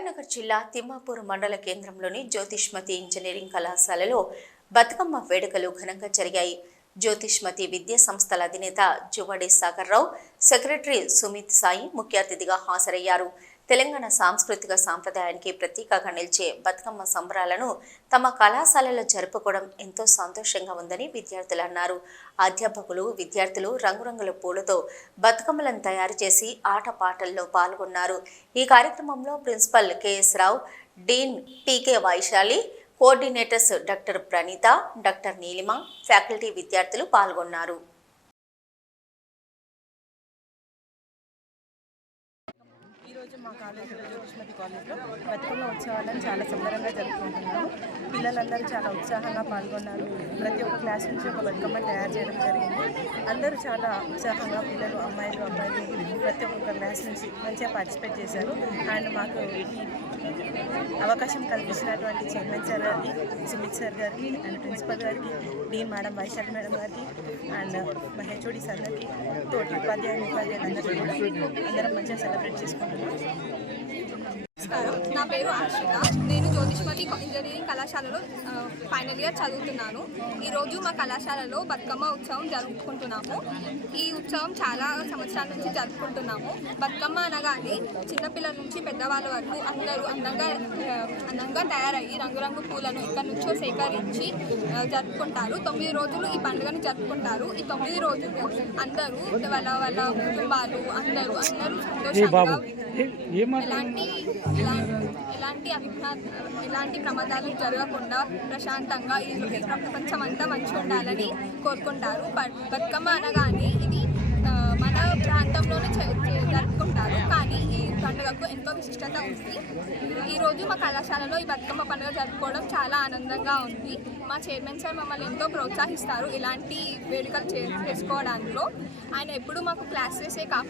కరీంనగర్ జిల్లా తిమ్మాపూర్ మండల కేంద్రంలోని జ్యోతిష్మతి ఇంజనీరింగ్ కళాశాలలో బతుకమ్మ వేడుకలు ఘనంగా జరిగాయి. జ్యోతిష్మతి విద్యా సంస్థల అధినేత జువడి సాగర్ రావు సెక్రటరీ సుమిత్ సాయి ముఖ్య అతిథిగా హాజరయ్యారు. తెలంగాణ సాంస్కృతిక సాంప్రదాయానికి ప్రతీకగా నిలిచే బతుకమ్మ సంబరాలను తమ కళాశాలలో జరుపుకోవడం ఎంతో సంతోషంగా ఉందని విద్యార్థులు అన్నారు. అధ్యాపకులు విద్యార్థులు రంగురంగుల పూలతో బతుకమ్మలను తయారు చేసి ఆటపాటల్లో పాల్గొన్నారు. ఈ కార్యక్రమంలో principal K S Rao dean T K Vaishali coordinators doctor Praneetha doctor Neelima faculty విద్యార్థులు పాల్గొన్నారు. మా కాలేజీలో జ్యోతిష్మతి కాలేజ్లో బతుకమ్మ ఉత్సవాలను చాలా సంబరంగా జరుపుకుంటున్నాము పిల్లలందరూ చాలా ఉత్సాహంగా పాల్గొన్నారు. ప్రతి ఒక్క క్లాస్ నుంచి ఒక బతుకమ్మ తయారు చేయడం జరిగింది. అందరూ చాలా ఉత్సాహంగా పిల్లలు అమ్మాయిలు అబ్బాయిలు ప్రతి ఒక్క మ్యాచ్ నుంచి మంచిగా పార్టిసిపేట్ చేశారు. అండ్ మాకు అవకాశం కల్పించినటువంటి చైర్మన్ సార్ గారికి సుమిత్ సార్ గారికి అండ్ ప్రిన్సిపల్ గారికి డీన్ మేడం వైశాఖ మేడం గారికి అండ్ మా హెచ్ఓడి సార్ గారికి తోటి ఉపాధ్యాయులు ఉపాధ్యాయులు అందరూ కూడా అందరం మంచిగా సెలబ్రేట్ చేసుకుంటున్నాం. నమస్కారం నా పేరు ఆశ్రిత నేను జ్యోతిష్మతి ఇంజనీరింగ్ కళాశాలలో ఫైనల్ ఇయర్ చదువుతున్నాను. ఈరోజు మా కళాశాలలో బతుకమ్మ ఉత్సవం జరుపుకుంటున్నాము. ఈ ఉత్సవం చాలా సంవత్సరాల నుంచి జరుపుకుంటున్నాము. బతుకమ్మ అనగానే చిన్నపిల్లల నుంచి పెద్దవాళ్ళ వరకు అందరూ అందంగా అందంగా తయారయ్యి రంగురంగు పూలను ఇక్కడ నుంచో సేకరించి జరుపుకుంటారు. తొమ్మిది రోజులు ఈ పండుగను జరుపుకుంటారు. ఈ తొమ్మిది రోజులు అందరూ వాళ్ళ వాళ్ళ కుటుంబాలు అందరూ అందరూ సంతోషంగా ఎలాంటి ఎలాంటి ఎలాంటి ఎలాంటి ప్రమాదాలు జరగకుండా ప్రశాంతంగా ఈ ప్రపంచం అంతా మంచి ఉండాలని కోరుకుంటారు. బట్ బతుకమ్మ అనగానే ఇది మన ప్రాంతంలోనే చే- జరుపుకుంటారు. కానీ ఈ పండుగకు ఎంతో విశిష్టత ఉంది. ఈరోజు మా కళాశాలలో ఈ బతుకమ్మ పండుగ జరుపుకోవడం చాలా ఆనందంగా ఉంది. మా చైర్మన్ సార్ మమ్మల్ని ఎంతో ప్రోత్సహిస్తారు ఇలాంటి వేడుకలు చే చేసుకోవడంలో. ఆయన ఎప్పుడు మాకు క్లాసెసే కాకుండా